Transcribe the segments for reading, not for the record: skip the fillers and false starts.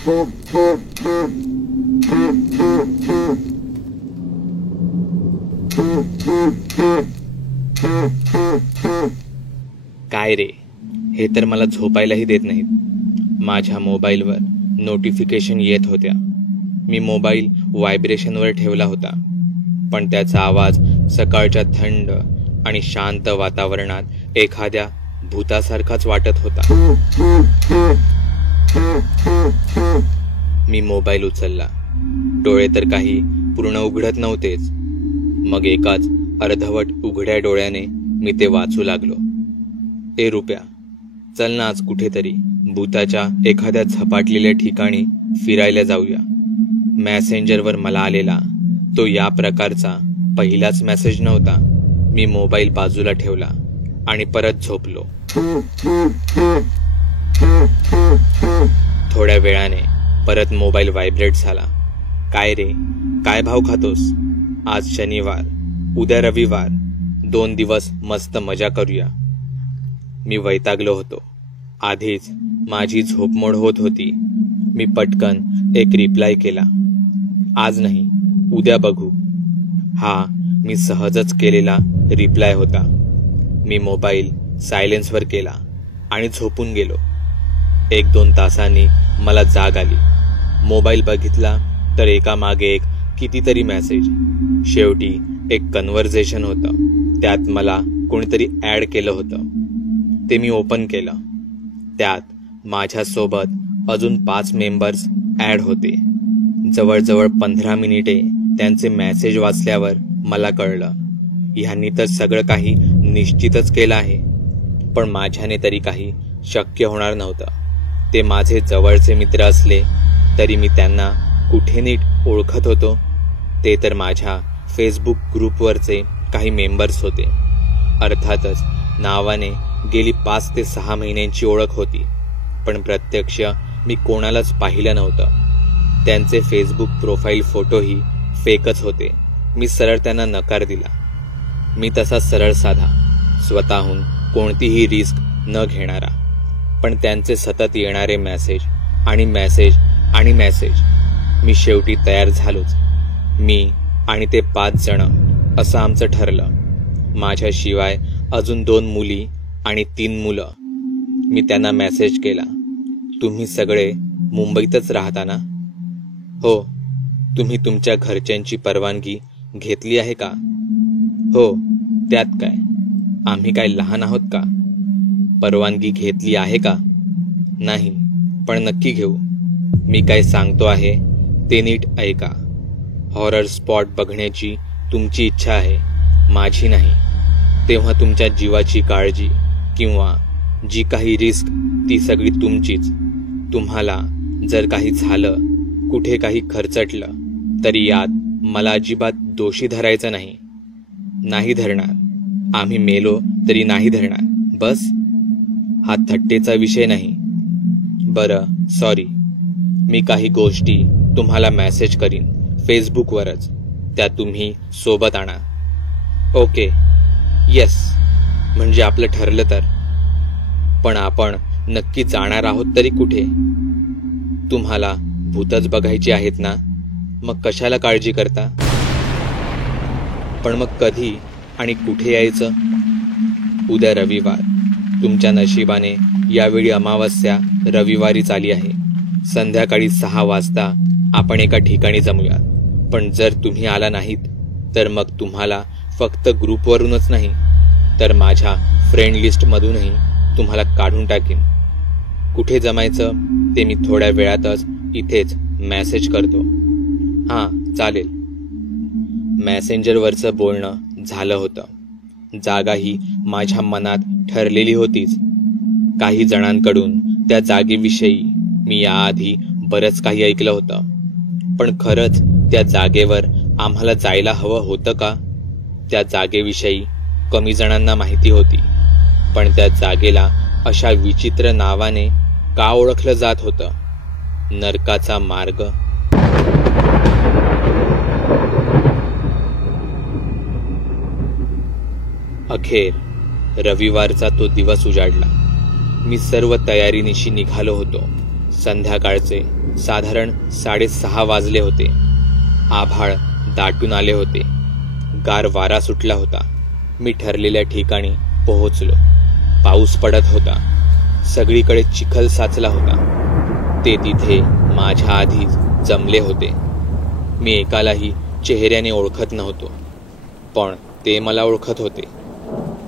काय रे, हे तर मला झोपायलाही देत नाहीत. माझ्या मोबाईलवर नोटिफिकेशन येत होत्या. मी मोबाईल व्हायब्रेशनवर ठेवला होता, पण त्याचा आवाज सकाळच्या थंड आणि शांत वातावरणात एखाद्या भूतासारखाच वाटत होता. मी मोबाईल उचलला. डोळे तर काही पूर्ण उघडत नव्हतेच. मग एकाच अर्धवट उघड्या डोळ्याने मी ते वाचू लागलो. ए रुप्या, चल ना आज कुठेतरी भूताच्या एखाद्या झपाटलेल्या ठिकाणी फिरायला जाऊया. मेसेंजरवर मला आलेला तो या प्रकारचा पहिलाच मेसेज नव्हता. मी मोबाईल बाजूला ठेवला आणि परत झोपलो. थोड्या वेळाने परत मोबाईल व्हायब्रेट झाला. काय रे, काय भाव खातोस? आज शनिवार, उद्या रविवार, 2 दिवस मस्त मजा करूया. मी वैतागलो होतो. आधीच माझी झोपमोड होत होती. मी पटकन एक रिप्लाय केला. आज नाही, उद्या बघू. हा मी सहजच केलेला रिप्लाय होता. मी मोबाईल सायलेन्सवर केला आणि झोपून गेलो. 1-2 तासांनी मला जाग आली. मोबाईल बघितला तर एकामागे एक कितीतरी मेसेज. शेवटी एक कन्व्हर्सेशन होतं. त्यात मला कोणीतरी ॲड केलं होतं. ते मी ओपन केलं. त्यात माझ्यासोबत अजून 5 मेंबर्स ॲड होते. जवळजवळ 15 मिनिटे त्यांचे मेसेज वाचल्यावर मला कळलं, ह्यांनी तर सगळं काही निश्चितच केलं आहे. पण माझ्याने तरी काही शक्य होणार नव्हतं. ते माझे जवळचे मित्र असले तरी मी त्यांना कुठे नीट ओळखत होतो? ते तर माझ्या फेसबुक ग्रुपवरचे काही मेंबर्स होते. अर्थातच नावाने गेली 5 ते 6 महिन्यांची ओळख होती, पण प्रत्यक्ष मी कोणालाच पाहिलं नव्हतं. त्यांचे फेसबुक प्रोफाईल फोटोही फेकच होते. मी सरळ त्यांना नकार दिला. मी तसा सरळ साधा, स्वतःहून कोणतीही रिस्क न घेणारा. पण त्यांचे सतत येणारे मेसेज आणि मेसेज आणि मेसेज. मी शेवटी तयार झालोच. मी आणि ते 5 जण असं आमचं ठरलं. माझ्याशिवाय अजून 2 मुली आणि 3 मुलं. मी त्यांना मेसेज केला, तुम्ही सगळे मुंबईतच राहता ना? हो. तुम्ही तुमच्या घरच्यांची परवानगी घेतली आहे का? हो. त्यात काय, आम्ही काय लहान आहोत का? परवानगी घेतली आहे का? नाही, पण नक्की घेऊ. मी काय सांगतो आहे ते नीट ऐका. हॉरर स्पॉट बघण्याची तुमची इच्छा आहे, माझी नाही. तेव्हा तुमच्या जीवाची काळजी किंवा जी काही रिस्क ती सगळी तुमचीच. तुम्हाला जर काही झालं, कुठे काही खरचटलं, तरी यात मला अजिबात दोषी धरायचं नाही. नाही धरणार. आम्ही मेलो तरी नाही धरणार. बस, हा थट्टेचा विषय नाही. बरं, सॉरी. मी काही गोष्टी तुम्हाला मेसेज करीन फेसबुकवरच. त्या तुम्ही सोबत आणा. ओके. येस. म्हणजे आपलं ठरलं तर. पण आपण नक्की जाणार आहोत तरी कुठे? तुम्हाला भूतच बघायची आहेत ना? मग कशाला काळजी करता? पण मग कधी आणि कुठे यायचं? उद्या रविवार. तुमच्या नशिबाने यावेळी अमावस्या रविवारीच आली आहे. संध्याकाळी 6 वाजता आपण एका ठिकाणी जमूयात. पण जर तुम्ही आला नाहीत तर मग तुम्हाला फक्त ग्रुपवरूनच नाही तर माझ्या फ्रेंड लिस्टमधूनही तुम्हाला काढून टाकीन. कुठे जमायचं ते मी थोड्या वेळातच इथेच मेसेज करतो. हां, चालेल. मेसेंजरवरचं बोलणं झालं होतं. जागाही माझ्या मनात ठरलेली होतीच. काही जणांकडून त्या जागेविषयी मी याआधी बरंच काही ऐकलं होतं. पण खरंच त्या जागेवर आम्हाला जायला हवं होतं का? त्या जागेविषयी कमी जणांना माहिती होती. पण त्या जागेला अशा विचित्र नावाने का ओळखलं जात होतं? नरकाचा मार्ग. अखेर रविवारचा तो दिवस उजाडला. मी सर्व तयारीनिशी निघालो होतो. संध्याकाळचे साधारण 6:30 वाजले होते. आभाळ दाटून आले होते. गार वारा सुटला होता. मी ठरलेल्या ठिकाणी पोहोचलो. पाऊस पडत होता. सगळीकडे चिखल साचला होता. ते तिथे माझ्या आधीच जमले होते. मी एकालाही चेहऱ्याने ओळखत नव्हतो, पण ते मला ओळखत होते.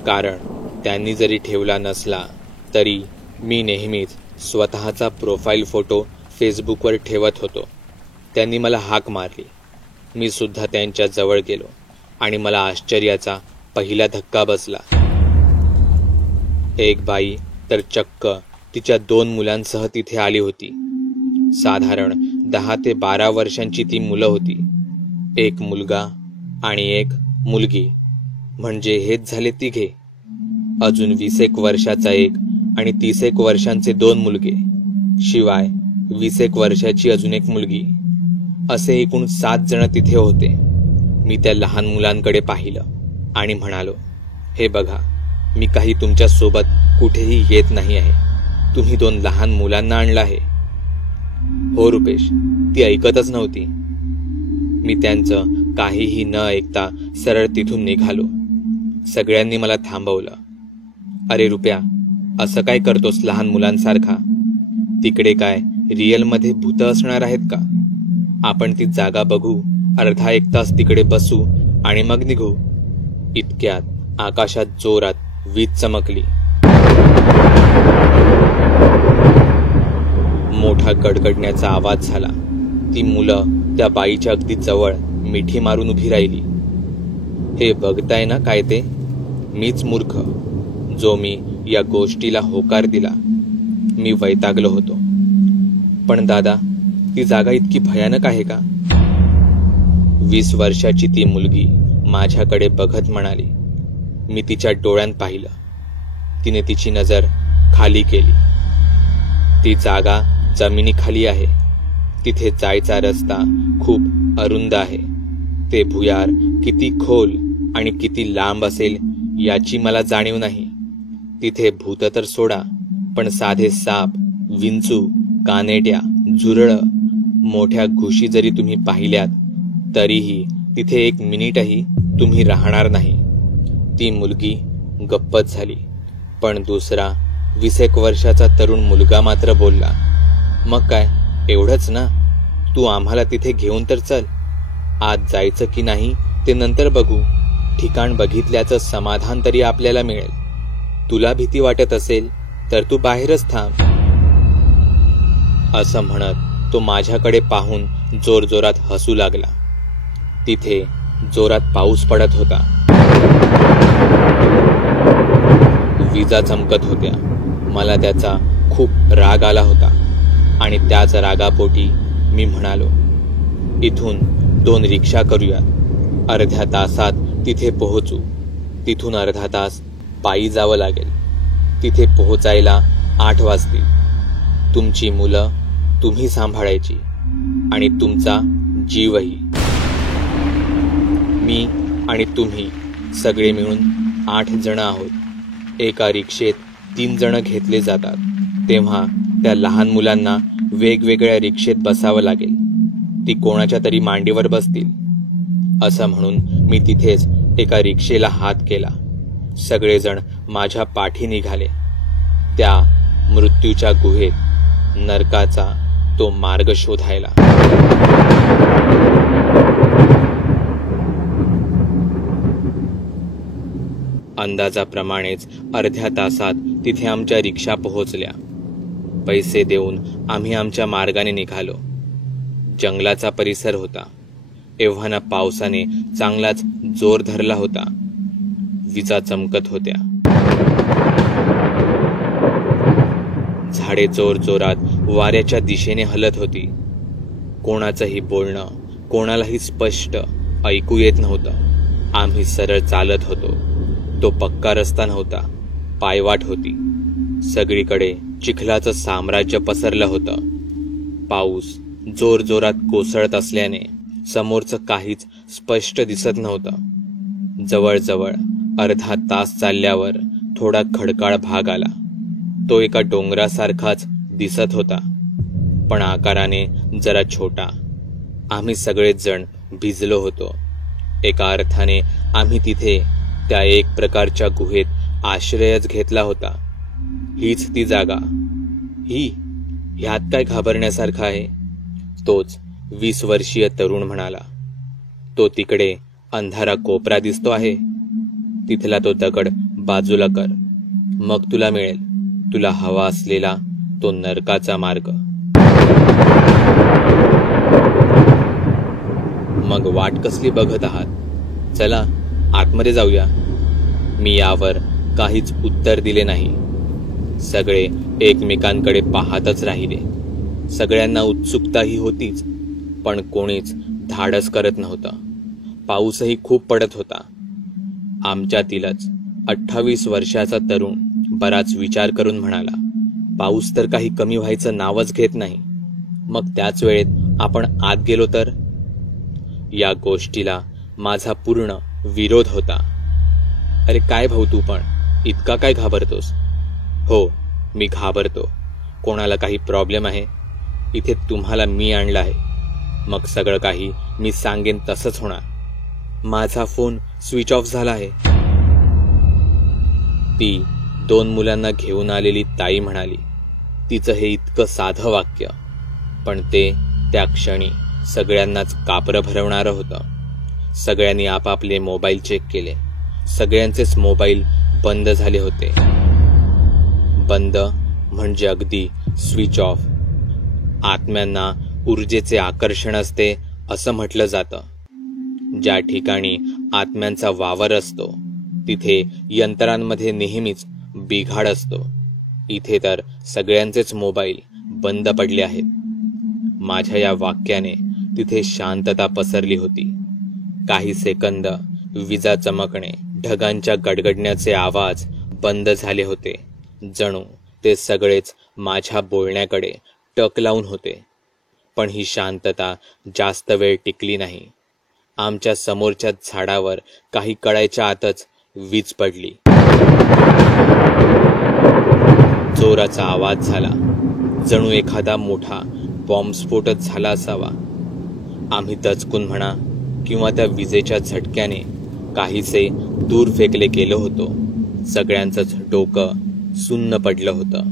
कारण त्यांनी जरी ठेवला नसला तरी मी नेहमीच स्वतःचा प्रोफाईल फोटो फेसबुकवर ठेवत होतो. त्यांनी मला हाक मारली. मी सुद्धा त्यांच्या जवळ गेलो आणि मला आश्चर्याचा पहिला धक्का बसला. एक बाई तर चक्क तिच्या 2 मुलांसह तिथे आली होती. साधारण 10 ते 12 वर्षांची ती मुलं होती. एक मुलगा आणि एक मुलगी, म्हणजे हेच झाले तिघे. अजून 20 वर्षाचा एक आणि 30 वर्षांचे 2 मुलगे, शिवाय 20 वर्षाची अजून एक मुलगी, असे एकूण 7 जण तिथे होते. मी त्या लहान मुलांकडे पाहिलं आणि म्हणालो, हे बघा, मी काही तुमच्या सोबत कुठेही येत नाही आहे. तुम्ही 2 लहान मुलांना आणलं आहे. हो रुपेश, ती ऐकतच नव्हती. मी त्यांचं काहीही न ऐकता सरळ तिथून निघालो. सगळ्यांनी मला थांबवलं. अरे रुपया, असं काय करतोस लहान मुलांसारखा? तिकडे काय रिअलमध्ये भूतं असणार आहेत का? आपण ती जागा बघू, अर्धा 1 तास तिकडे बसू आणि मग निघू. इतक्यात आकाशात जोरात वीज चमकली. मोठा गडगडण्याचा आवाज झाला. ती मुलं त्या बाईच्या अगदी जवळ मिठी मारून उभी राहिली. हे बघताय ना काय ते? मीच मूर्ख, जो मी या गोष्टीला होकार दिला. मी वैतागलो होतो. पण दादा, ती जागा इतकी भयानक आहे का? 20 वर्षाची ती मुलगी माझ्याकडे बघत म्हणाली. मी तिच्या डोळ्यांत पाहिलं. तिने तिची नजर खाली केली. ती जागा जमिनीखाली आहे. तिथे जायचा रस्ता खूप अरुंद आहे. ते भुयार किती खोल आणि किती लांब असेल याची मला जाणीव नाही. तिथे भूत तर सोडा, पण साधे साप, विंचू, कानेट्या, झुरळं, मोठ्या घुशी जरी तुम्ही पाहिल्यात तरीही तिथे 1 मिनिटही तुम्ही राहणार नाही. ती मुलगी गप्पच झाली. पण दुसरा 20 वर्षाचा तरुण मुलगा मात्र बोलला, मग काय, एवढंच ना? तू आम्हाला तिथे घेऊन तर चल. आत जायचं की नाही ते नंतर बघू. ठिकाण बघितल्याचं समाधान तरी आपल्याला मिळेल. तुला भीती वाटत असेल तर तू बाहेरच थांब. असं म्हणत तो माझ्याकडे पाहून जोरजोरात हसू लागला. तिथे जोरात पाऊस पडत होता. विजा चमकत होत्या. मला त्याचा खूप राग आला होता आणि त्याच रागापोटी मी म्हणालो, इथून 2 रिक्षा करूयात. अर्ध्या तासात तिथे पोहोचू. तिथून अर्धा तास पायी जावं लागेल. तिथे पोहोचायला 8 वाजतील. तुमची मुलं तुम्ही सांभाळायची आणि तुमचा जीवही. मी आणि तुम्ही सगळे मिळून 8 जण आहोत. एका रिक्षेत 3 जण घेतले जातात. तेव्हा त्या लहान मुलांना वेगवेगळ्या रिक्षेत बसावं लागेल. ती कोणाच्या तरी मांडीवर बसतील. असं म्हणून मी तिथेच एका रिक्षेला हात केला. सगळेजण माझ्या पाठी निघाले. त्या मृत्यूच्या गुहेत, नरकाचा तो मार्ग शोधायला. अंदाजाप्रमाणेच अर्ध्या तासात तिथे आमच्या रिक्षा पोहोचल्या. पैसे देऊन आम्ही आमच्या मार्गाने निघालो. जंगलाचा परिसर होता. एव्हाना पावसाने चांगलाच जोर धरला होता. विजा चमकत होत्या. झाडे जोरजोरात वाऱ्याच्या दिशेने हलत होती. कोणाचंही बोलणं कोणालाही स्पष्ट ऐकू येत नव्हतं. आम्ही सरळ चालत होतो. तो पक्का रस्ता नव्हता, पायवाट होती. सगळीकडे चिखलाचं साम्राज्य पसरलं होतं. पाऊस जोरजोरात कोसळत असल्याने समोरचं काहीच स्पष्ट दिसत नव्हतं. जवळजवळ अर्धा तास चालल्यावर थोडा खडकाळ भाग आला. तो एका डोंगरासारखाच दिसत होता. पण आकाराने जरा छोटा. आम्ही सगळेच जण भिजलो होतो. एका अर्थाने आम्ही तिथे त्या एक प्रकारच्या गुहेत आश्रयच घेतला होता. हीच ती जागा. ह्यात काय घाबरण्यासारखं आहे? तोच 20 वर्षीय तरुण म्हणाला. तो तिकडे अंधारा कोपरा दिसतो आहे, तिथला तो दगड बाजूला कर, मग तुला मिळेल तुला हवा असलेला तो नरकाचा मार्ग. मग वाट कसली बघत आहात? चला आतमध्ये जाऊया. मी यावर काहीच उत्तर दिले नाही. सगळे एकमेकांकडे पाहतच राहिले. सगळ्यांना उत्सुकताही होतीच, पण कोणीच धाडस करत नव्हतं. पाऊसही खूप पडत होता. आमच्यातीलच 28 वर्षाचा तरुण बराच विचार करून म्हणाला, पाऊस तर काही कमी व्हायचं नावच घेत नाही. मग त्याच वेळेत आपण आत गेलो तर? या गोष्टीला माझा पूर्ण विरोध होता. अरे काय भाऊ, तू पण इतका काय घाबरतोस? हो, मी घाबरतो. कोणाला काही प्रॉब्लेम आहे? इथे तुम्हाला मी आणलं आहे, मग सगळं काही मी सांगेन तसंच होणार. माझा फोन स्विच ऑफ झाला आहे. ती 2 मुलांना घेऊन आलेली ताई म्हणाली. तिचं हे इतकं साधं वाक्य, पण ते त्या क्षणी सगळ्यांनाच कापरं भरवणारं होतं. सगळ्यांनी आपापले मोबाईल चेक केले. सगळ्यांचेच मोबाईल बंद झाले होते. बंद म्हणजे अगदी स्विच ऑफ. आत्म्यांना ऊर्जेचे आकर्षण असते असं म्हटलं जातं. ज्या ठिकाणी आत्म्यांचा वावर असतो तिथे यंत्रांमध्ये नेहमीच बिघाड असतो. इथे तर सगळ्यांचेच मोबाईल बंद पडले आहेत. माझ्या या वाक्याने तिथे शांतता पसरली होती. काही सेकंद विजा चमकणे, ढगांच्या गडगडण्याचे आवाज बंद झाले होते. जणू ते सगळेच माझ्या बोलण्याकडे टक लावून होते. पण ही शांतता जास्त वेळ टिकली नाही. आमच्या समोरच्या झाडावर काही कळायच्या आतच वीज पडली. जोराचा आवाज झाला, जणू एखादा मोठा बॉम्बस्फोटच झाला असावा. आम्ही दचकून म्हणा किंवा त्या विजेच्या झटक्याने काहीसे दूर फेकले गेलो होतो. सगळ्यांचंच डोकं सुन्न पडलं होतं.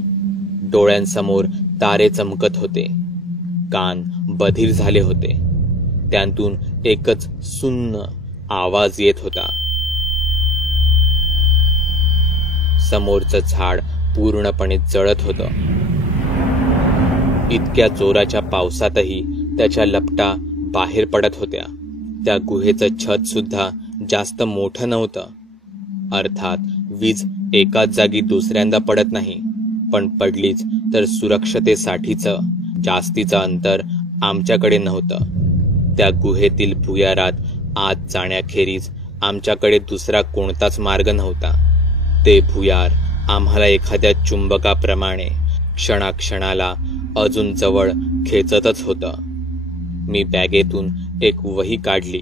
डोळ्यांसमोर तारे चमकत होते. कान बधीर झाले होते. त्यांतून एकच सुन्न आवाज येत होता. समोरचं झाड पूर्णपणे जळत होतं. इतक्या जोराच्या पावसातही त्याच्या लपटा बाहेर पडत होत्या. त्या गुहेचं छत सुद्धा जास्त मोठं नव्हतं. अर्थात वीज एकाच जागी दुसऱ्यांदा पडत नाही, पण पडलीच तर सुरक्षतेसाठीचं जास्तीचं अंतर आमच्याकडे नव्हतं. त्या गुहेतील भुयारात आत जाण्याखेरीज आमच्याकडे दुसरा कोणताच मार्ग नव्हता. ते भुयार आम्हाला एखाद्या चुंबकाप्रमाणे क्षणाक्षणाला अजून जवळ खेचतच होतं. मी बॅगेतून एक वही काढली.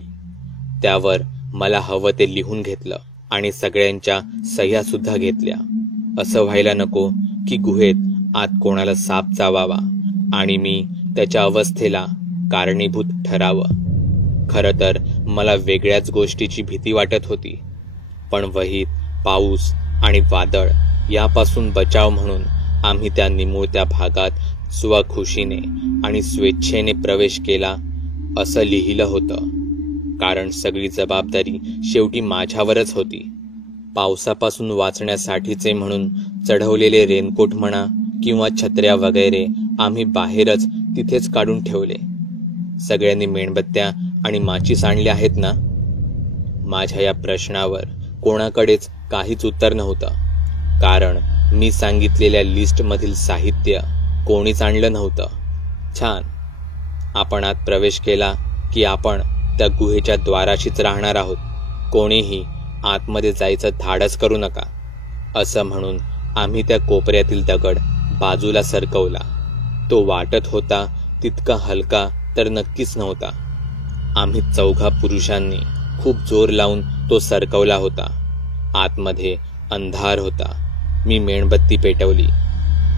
त्यावर मला हवं ते लिहून घेतलं आणि सगळ्यांच्या सह्या सुद्धा घेतल्या. असं व्हायला नको की गुहेत आत कोणाला साप चावावा आणि मी त्याच्या अवस्थेला कारणीभूत ठरावं. खरं तर मला वेगळ्याच गोष्टीची भीती वाटत होती. पण वहीत पाऊस आणि वादळ यापासून बचाव म्हणून आम्ही त्या निमुळत्या भागात स्वखुशीने आणि स्वेच्छेने प्रवेश केला असं लिहिलं होतं. कारण सगळी जबाबदारी शेवटी माझ्यावरच होती. पावसापासून वाचण्यासाठीचे म्हणून चढवलेले रेनकोट म्हणा किंवा छत्र्या वगैरे आम्ही बाहेरच तिथेच काढून ठेवले. सगळ्यांनी मेणबत्त्या आणि माचीस आणल्या आहेत ना? माझ्या या प्रश्नावर कोणाकडेच काहीच उत्तर नव्हतं. कारण मी सांगितलेल्या लिस्टमधील साहित्य कोणीच आणलं नव्हतं. छान. आपण आत प्रवेश केला की आपण त्या गुहेच्या द्वाराशीच राहणार आहोत. कोणीही आतमध्ये जायचं धाडस करू नका, असं म्हणून आम्ही त्या कोपऱ्यातील दगड बाजूला सरकवला. तो वाटत होता तितका हलका तर नक्कीच नव्हता. आम्ही 4 पुरुषांनी खूप जोर लावून तो सरकवला होता. आतमध्ये अंधार होता. मी मेणबत्ती पेटवली.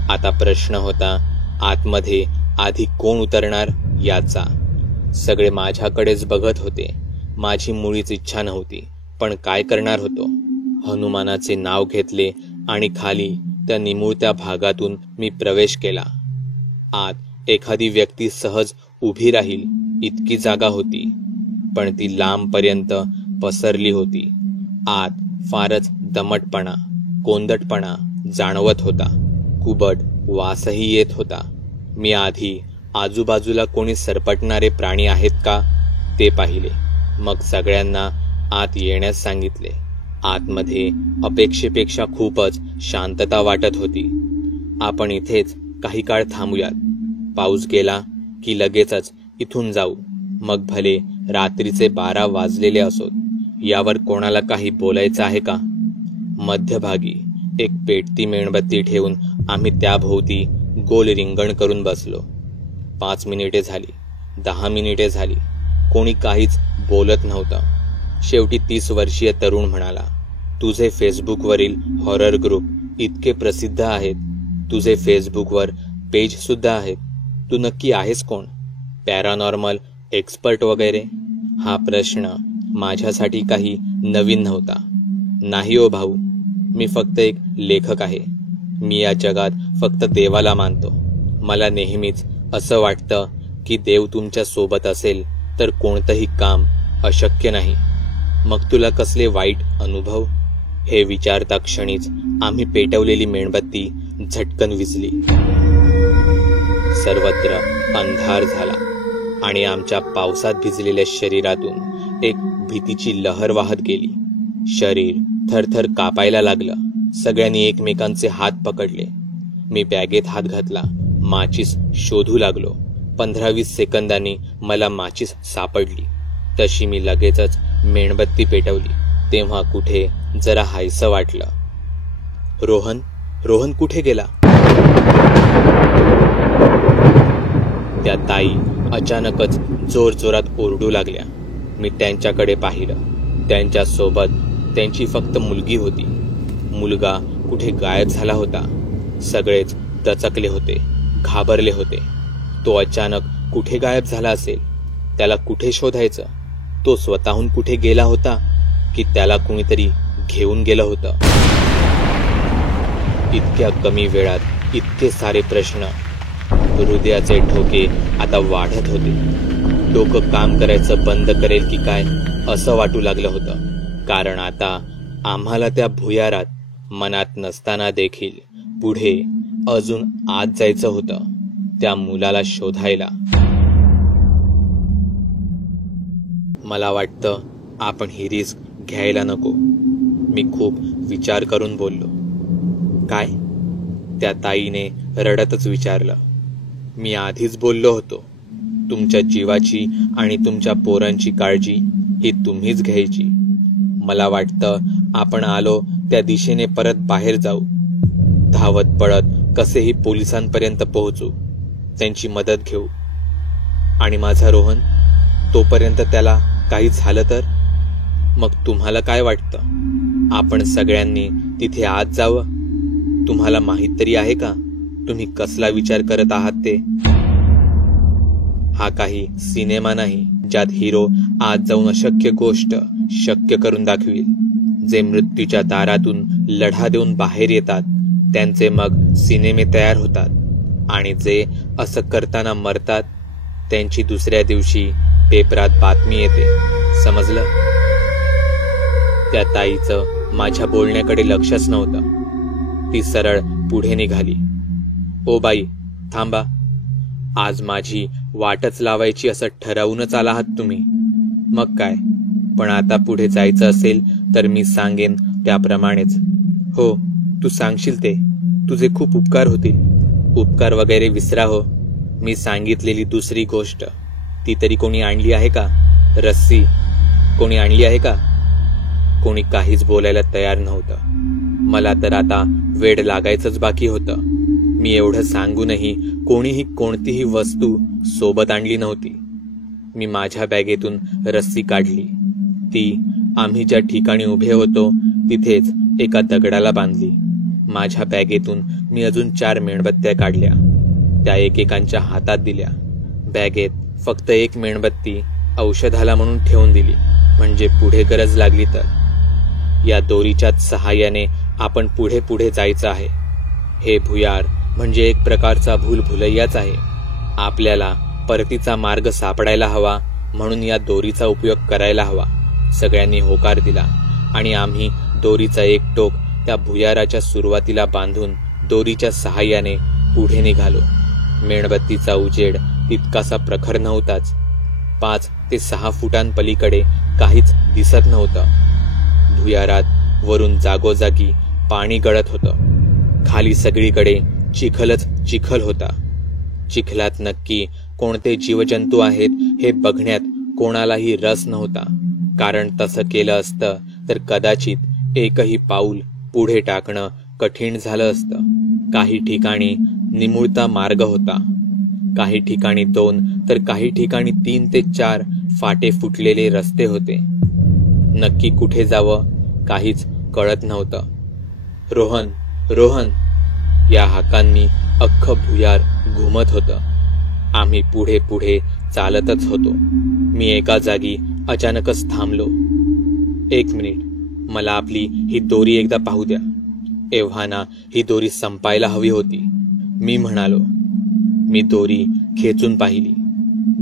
आता प्रश्न होता, आतमध्ये आधी कोण उतरणार याचा. सगळे माझ्याकडेच बघत होते. माझी मुळीच इच्छा नव्हती, पण काय करणार होतो. हनुमानाचे नाव घेतले आणि खाली त्या निमुळत्या भागातून मी प्रवेश केला. आत एखादी व्यक्ती सहज उभी राहील इतकी जागा होती, पण ती लांबपर्यंत पसरली होती. आत फारच दमटपणा, कोंदटपणा जाणवत होता. कुबट वासही येत होता. मी आधी आजूबाजूला कोणी सरपटणारे प्राणी आहेत का ते पाहिले. मग सगळ्यांना आत येण्यास सांगितले. आतमध्ये अपेक्षेपेक्षा खूपच शांतता वाटत होती. आपण इथेच काही काळ थांबूयात. पाऊस गेला की लगेचच इथून जाऊ. मग भले रात्रीचे 12 वाजलेले असोत. यावर कोणाला काही बोलायचं आहे का? मध्यभागी एक पेटती मेणबत्ती ठेवून आम्ही त्याभोवती गोल रिंगण करून बसलो. 5 मिनिटे झाली, 10 मिनिटे झाली. कोणी काहीच बोलत नव्हतं. शेवटी 30 वर्षीय तरुण म्हणाला, तुझे फेसबुकवरील हॉरर ग्रुप इतके प्रसिद्ध आहेत. तुझे फेसबुकवर पेज सुद्धा आहेत. तू नक्की आहेस कोण? पॅरानॉर्मल एक्सपर्ट वगैरे? हा प्रश्न माझ्यासाठी काही नवीन नव्हता. नाही ओ भाऊ, मी फक्त एक लेखक आहे. मी या जगात फक्त देवाला मानतो. मला नेहमीच असं वाटतं की देव तुमच्या सोबत असेल तर कोणतंही काम अशक्य नाही. मग तुला कसले वाईट अनुभव? हे विचारता क्षणीच आम्ही पेटवलेली मेणबत्ती झटकन विझली. सर्वत्र अंधार झाला आणि आमच्या पावसात भिजलेल्या शरीरातून एक भीतीची लहर वाहत गेली. शरीर थरथर कापायला लागलं. सगळ्यांनी एकमेकांचे हात पकडले. मी बॅगेत हात घातला. माचीस शोधू लागलो. 15-20 सेकंदांनी मला माचीस सापडली. तशी मी लगेचच मेणबत्ती पेटवली. तेव्हा कुठे जरा हायसं वाटलं. रोहन कुठे गेला? त्या ताई अचानकच जोरजोरात ओरडू लागल्या. मी त्यांच्याकडे पाहिलं. त्यांच्यासोबत त्यांची फक्त मुलगी होती. मुलगा कुठे गायब झाला होता. सगळेच दचकले होते, घाबरले होते. तो अचानक कुठे गायब झाला असेल? त्याला कुठे शोधायचं? तो स्वतःहून कुठे गेला होता की त्याला कुणीतरी घेऊन गेलं होतं? इतक्या कमी वेळात इतके सारे प्रश्न. हृदयाचे ठोके आता वाढत होते. डोकं काम करायचं बंद करेल की काय असं वाटू लागलं होतं. कारण आता आम्हाला त्या भुयारात मनात नसताना देखील पुढे अजून आत जायचं होतं, त्या मुलाला शोधायला. मला वाटतं आपण ही रिस्क घ्यायला नको. मी खूप विचार करून बोललो. काय? त्या ताईने रडतच विचारलं. मी आधीच बोललो होतो, तुमच्या जीवाची आणि तुमच्या पोरांची काळजी ही तुम्हीच घ्यायची. मला वाटतं आपण आलो त्या दिशेने परत बाहेर जाऊ. धावत पळत कसेही पोलिसांपर्यंत पोहोचू. त्यांची मदत घेऊ. आणि माझा रोहन, तोपर्यंत त्याला काही झालं तर? मग तुम्हाला काय वाटतं? आपण सगळ्यांनी तिथे आत जावं? तुम्हाला माहित तरी आहे का तुम्ही कसला विचार करत आहात ते? हा काही सिनेमा नाही ज्यात हिरो आत जाऊन अशक्य गोष्ट शक्य करून दाखवील. जे मृत्यूच्या दारातून लढा देऊन बाहेर येतात त्यांचे मग सिनेमे तयार होतात, आणि जे असं करताना मरतात त्यांची दुसऱ्या दिवशी पेपरात बातमी येते. समजलं? त्या ताईचं माझ्या बोलण्याकडे लक्षच नव्हतं. ती सरळ पुढे निघाली. ओ बाई, थांबा. आज माझी वाटच लावायची असं ठरवूनच आला आहात तुम्ही? मग काय, पण आता पुढे जायचं असेल तर मी सांगेन त्याप्रमाणेच. हो, तू सांगशील ते. तुझे खूप उपकार होतील. उपकार वगैरे विसरा हो. मी सांगितलेली दुसरी गोष्ट ती तरी कोणी आणली आहे का? रस्सी कोणी आणली आहे का? कोणी काहीच बोलायला तयार नव्हतं. मला तर आता वेड लागायचंच बाकी होतं. मी एवढं सांगूनही कोणीही कोणतीही वस्तू सोबत आणली नव्हती. मी माझ्या बॅगेतून रस्सी काढली. ती आम्ही ज्या ठिकाणी उभे होतो तिथेच एका दगडाला बांधली. माझ्या बॅगेतून मी अजून 4 मेणबत्त्या काढल्या. त्या एकेकांच्या हातात दिल्या. बॅगेत फक्त एक मेणबत्ती औषधाला म्हणून ठेवून दिली, म्हणजे पुढे गरज लागली तर. या दोरीच्याच सहाय्याने आपण पुढे पुढे जायचं आहे. हे भुयार म्हणजे एक प्रकारचा भूलभुलैयाच आहे. आपल्याला परतीचा मार्ग सापडायला हवा, म्हणून या दोरीचा उपयोग करायला हवा. सगळ्यांनी होकार दिला आणि आम्ही दोरीचा एक टोक त्या भुयाराच्या सुरुवातीला बांधून दोरीच्या सहाय्याने पुढे निघालो. मेणबत्तीचा उजेड तितकासा प्रखर नव्हताच. 5 ते 6 फुटांपलीकडे काहीच दिसत नव्हतं. भुयारात वरून जागोजागी पाणी गळत होतं. खाली सगळीकडे चिखलच चिखल होता. चिखलात नक्की कोणते जीवजंतू आहेत हे बघण्यात कोणालाही रस नव्हता, कारण तसं केलं असतं तर कदाचित एकही पाऊल पुढे टाकणं कठीण झालं असतं. काही ठिकाणी निमुळता मार्ग होता, काही ठिकाणी 2 तर काही ठिकाणी 3 ते 4 फाटे फुटलेले रस्ते होते. नक्की कुठे जावं काहीच कळत नव्हतं. रोहन, रोहन या हाकांनी अख्खं भुयार घुमत होतं. आम्ही पुढे पुढे चालतच होतो. मी एका जागी अचानकच थांबलो. 1 मिनिट, मला आपली ही दोरी एकदा पाहू द्या. एव्हाना ही दोरी संपायला हवी होती, मी म्हणालो. मी दोरी खेचून पाहिली.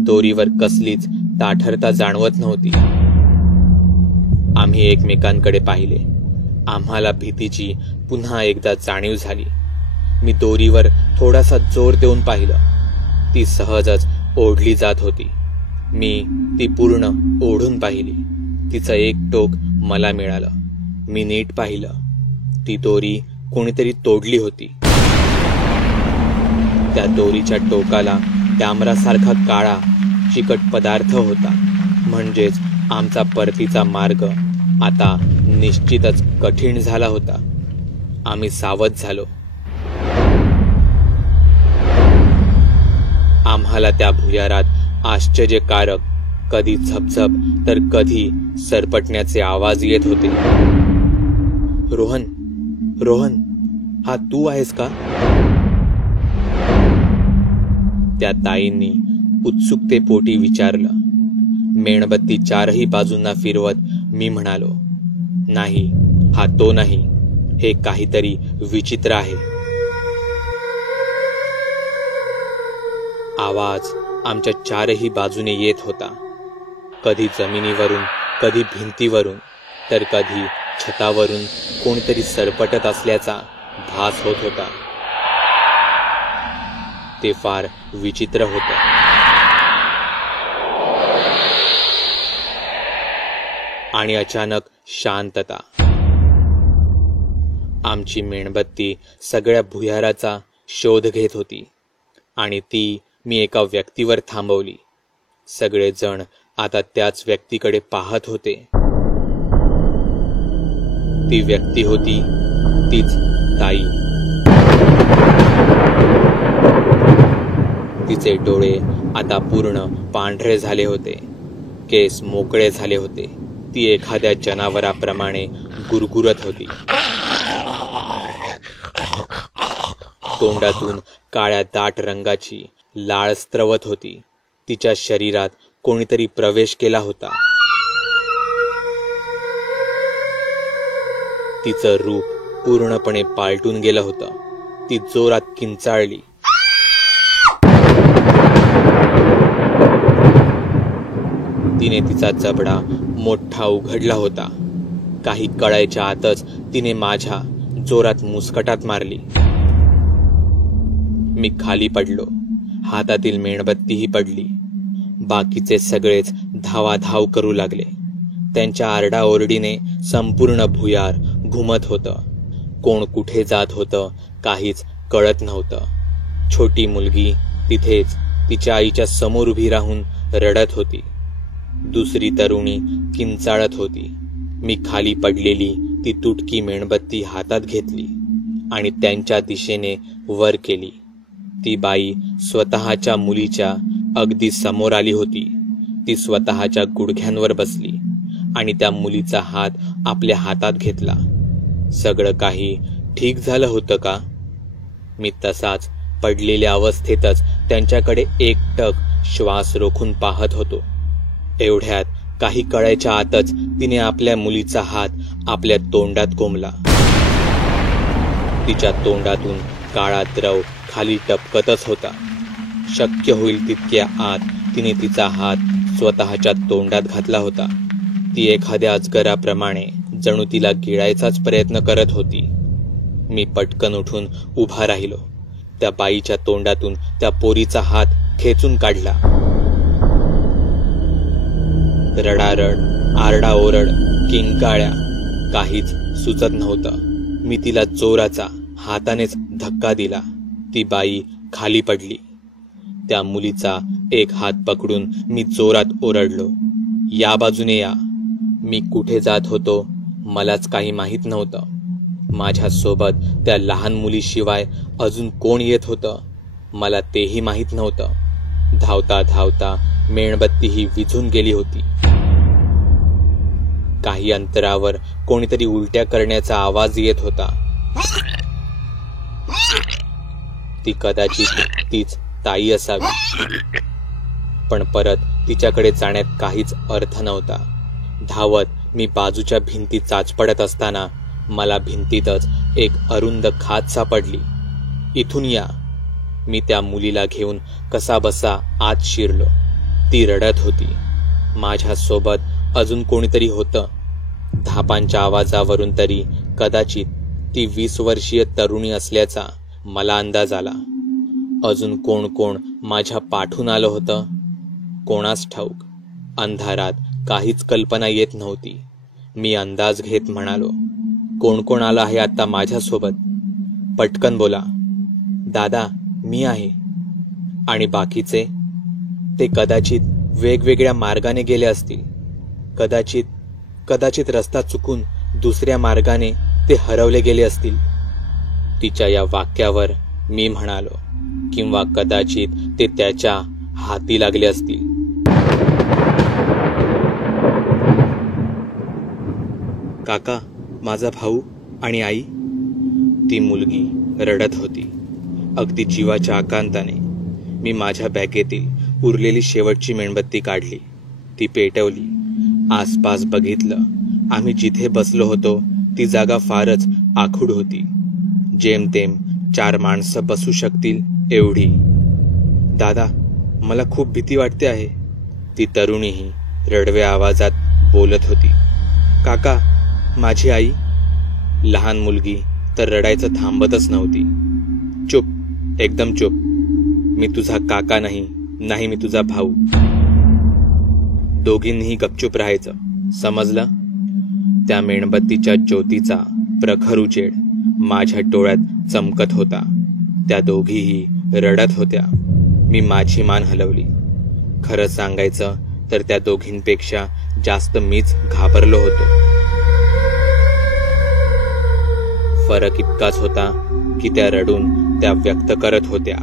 दोरीवर कसलीच ताठरता जाणवत नव्हती. आम्ही एकमेकांकडे पाहिले. आम्हाला भीतीची पुन्हा एकदा जाणीव झाली. मी दोरीवर थोडासा जोर देऊन पाहिलं. ती सहजच ओढली जात होती. मी ती पूर्ण ओढून पाहिली. तिचं एक टोक मला मिळालं. मी नीट पाहिलं. ती दोरी कोणीतरी तोडली होती. त्या दोरीच्या टोकाला डांबरासारखा काळा चिकट पदार्थ होता. म्हणजेच आमचा परतीचा मार्ग आता निश्चितच कठीण झाला होता. आम्ही सावध झालो. आम्हाला त्या भुयारात आश्चर्यकारक कधी झपझप तर कधी सरपटण्याचे आवाज येत होते. रोहन, रोहन, हा तू आहेस का? त्या ताईंनी उत्सुकतेपोटी विचारलं. मेणबत्ती 4ही बाजूंना फिरवत मी म्हणालो, नाही, हा तो नाही. हे काहीतरी विचित्र आहे. आवाज आमच्या 4ही बाजूने येत होता. कधी जमिनीवरून, कधी भिंतीवरून, तर कधी छतावरून कोणीतरी सरपटत असल्याचा भास होत होता. ते फार विचित्र होतं. आणि अचानक शांतता. आमची मेणबत्ती सगळ्या भुयाराचा शोध घेत होती आणि ती मी एका व्यक्तीवर थांबवली. सगळेजण आता त्याच व्यक्तीकडे पाहत होते. ती व्यक्ती होती तीच ताई. तिचे डोळे आता पूर्ण पांढरे झाले होते. केस मोकळे झाले होते. ती एखाद्या जनावराप्रमाणे गुरगुरत होती. तोंडातून काळ्या दाट रंगाची लाळ स्त्रवत होती. तिच्या शरीरात कोणीतरी प्रवेश केला होता. तिचं रूप पूर्णपणे पालटून गेलं होतं. ती जोरात किंचाळली. तिने तिचा जबडा मोठा उघडला होता. काही कळायच्या आतच तिने माझ्या जोरात मुस्कटात मारली. मी खाली पडलो. हातातील मेणबत्तीही पडली. बाकीचे सगळेच धावाधाव करू लागले. त्यांच्या आरडाओरडीने संपूर्ण भुयार घुमत होतं. कोण कुठे जात होतं काहीच कळत नव्हतं. छोटी मुलगी तिथेच तिच्या आईच्या समोर उभी राहून रडत होती. दुसरी तरुणी किंचाळत होती. मी खाली पडलेली ती तुटकी मेणबत्ती हातात घेतली आणि त्यांच्या दिशेने वर केली. ती बाई स्वतःच्या मुलीच्या अगदी समोर आली होती. ती स्वतःच्या गुडघ्यांवर बसली आणि त्या मुलीचा हात आपल्या हातात घेतला. सगळं काही ठीक झालं होतं का? मी तसाच पडलेल्या अवस्थेतच त्यांच्याकडे एकटक श्वास रोखून पाहत होतो. एवढ्यात काही कळायच्या आतच तिने आपल्या मुलीचा हात आपल्या तोंडात कोंबला. तिच्या तोंडातून काळा द्रव खाली टपकतच होता. शक्य होईल तितक्या आत तिने तिचा हात स्वतःच्या तोंडात घातला होता. ती एखाद्या अजगराप्रमाणे जणू तिला गिळायचाच प्रयत्न करत होती. मी पटकन उठून उभा राहिलो. त्या बाईच्या तोंडातून त्या पोरीचा हात खेचून काढला. रडारड, आरडाओरड, किंकाळ्या, काहीच सुचत नव्हतं. मी तिला जोराचा हातानेच धक्का दिला. ती बाई खाली पडली. त्या मुलीचा एक हात पकडून मी जोरात ओरडलो, या बाजूने या. मी कुठे जात होतो मलाच काही माहीत नव्हतं. माझ्यासोबत त्या लहान मुलीशिवाय अजून कोण येत होतं मला तेही माहीत नव्हतं. धावता धावता मेणबत्ती ही विझून गेली होती. काही अंतरावर कोणीतरी उलट्या करण्याचा आवाज येत होता. ती कदाचित तीच ताई असावी. पण परत तिच्याकडे जाण्यात काहीच अर्थ नव्हता. धावत मी बाजूच्या भिंती चाचपडत असताना मला भिंतीतच एक अरुंद खाच सापडली. इथून या. मी त्या मुलीला घेऊन कसाबसा आत शिरलो. ती रडत होती. माझ्यासोबत अजून कोणीतरी होतं. धापांच्या आवाजावरून तरी कदाचित ती 20 वर्षीय तरुणी असल्याचा मला अंदाज आला. अजून कोण कोण माझ्या पाठून आलं होतं कोणास ठाऊक. अंधारात काहीच कल्पना येत नव्हती. मी अंदाज घेत म्हणालो, कोण कोण आलं आहे आता माझ्यासोबत? पटकन बोला. दादा, मी आहे. आणि बाकीचे? ते कदाचित वेगवेगळ्या मार्गाने गेले असतील. कदाचित रस्ता चुकून दुसऱ्या मार्गाने ते हरवले गेले असतील. तिच्या या वाक्यावर मी म्हणालो, किंवा कदाचित ते त्याच्या हाती लागले असतील. काका, माझा भाऊ आणि आई. ती मुलगी रडत होती, अगदी जीवाच्या आकांताने. मी माझ्या बॅगेतील उरलेली शेवटची मेणबत्ती काढली. ती पेटवली. आसपास बघितलं. आम्ही जिथे बसलो होतो ती जागा फारच आखूड होती. जेमतेम 4 माणसं बसू शकतील एवढी. दादा, मला खूप भीती वाटते आहे. ती तरुणीही रडव्या आवाजात बोलत होती. काका, माझी आई. लहान मुलगी तर रडायचं थांबतच नव्हती. चुप, एकदम चुप. मी तुझा काका नाही मी तुझा भाऊ. दोघींनीही गपचूप राहायचं, समजलं? त्या मेणबत्तीच्या ज्योतीचा प्रखर उजेड माझ्या डोळ्यात चमकत होता. त्या दोघीही रडत होत्या. मी माझी मान हलवली. खरं सांगायचं तर त्या दोघींपेक्षा जास्त मीच घाबरलो होतो. फरक इतकाच होता की त्या रडून त्या व्यक्त करत होत्या.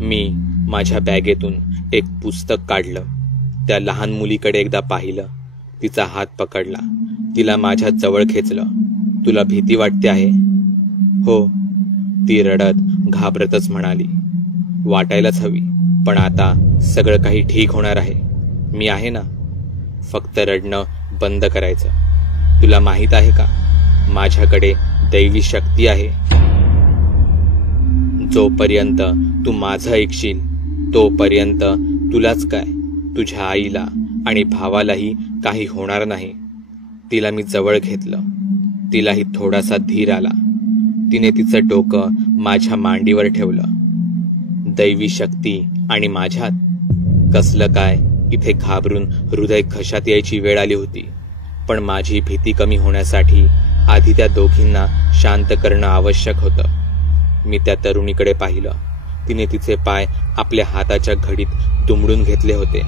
मी माझ्या बॅगेतून एक पुस्तक काढलं. त्या लहान मुलीकडे एकदा पाहिलं. तिचा हात पकडला. तिला माझ्या जवळ खेचलं. तुला भीती वाटते आहे? हो, ती रडत घाबरतच म्हणाली. वाटायलाच हवी, पण आता सगळं काही ठीक होणार आहे. मी आहे ना. फक्त रडणं बंद करायचं. तुला माहित आहे का, माझ्याकडे दैवी शक्ती आहे. जोपर्यंत तू माझं ऐकशील तोपर्यंत तुलाच काय, तुझ्या आईला आणि भावालाही काही होणार नाही. तिला मी जवळ घेतलं. तिलाही थोडासा धीर आला. तिने तिचं डोकं माझ्या मांडीवर ठेवलं. दैवी शक्ती आणि माझ्यात कसलं काय. इथे घाबरून हृदय खशात यायची वेळ आली होती. पण माझी भीती कमी होण्यासाठी आधी त्या दोघींना शांत करणं आवश्यक होतं. मी त्या तरुणीकडे पाहिलं. तिने तिचे पाय आपल्या हाताच्या घडीत दुमडून घेतले होते.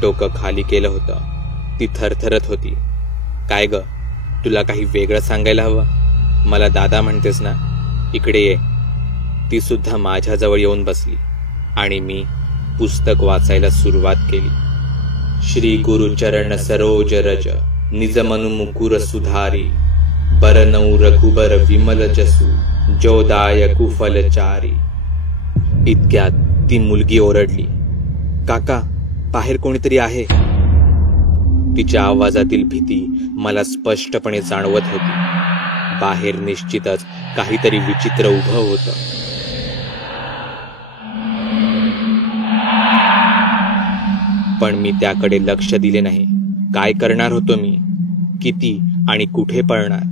डोकं खाली केलं होतं. ती थरथरत होती. काय ग, तुला काही वेगळं सांगायला हवं? मला दादा म्हणतेस ना? इकडे ये. ती सुद्धा माझ्याजवळ येऊन बसली आणि मी पुस्तक वाचायला सुरुवात केली. श्री गुरुचरण सरोज रज निज मनु मुकुर सुधारी बरनऊ रघुबर विमल जसु जोदाय कुफलचारी. इतक्यात ती मुलगी ओरडली, काका, बाहेर कोणीतरी आहे. तिच्या आवाजातील भीती मला स्पष्टपणे जाणवत होती. बाहेर निश्चितच काहीतरी विचित्र उभं होतं. पण मी त्याकडे लक्ष दिले नाही. काय करणार होतो मी? किती आणि कुठे पळणार?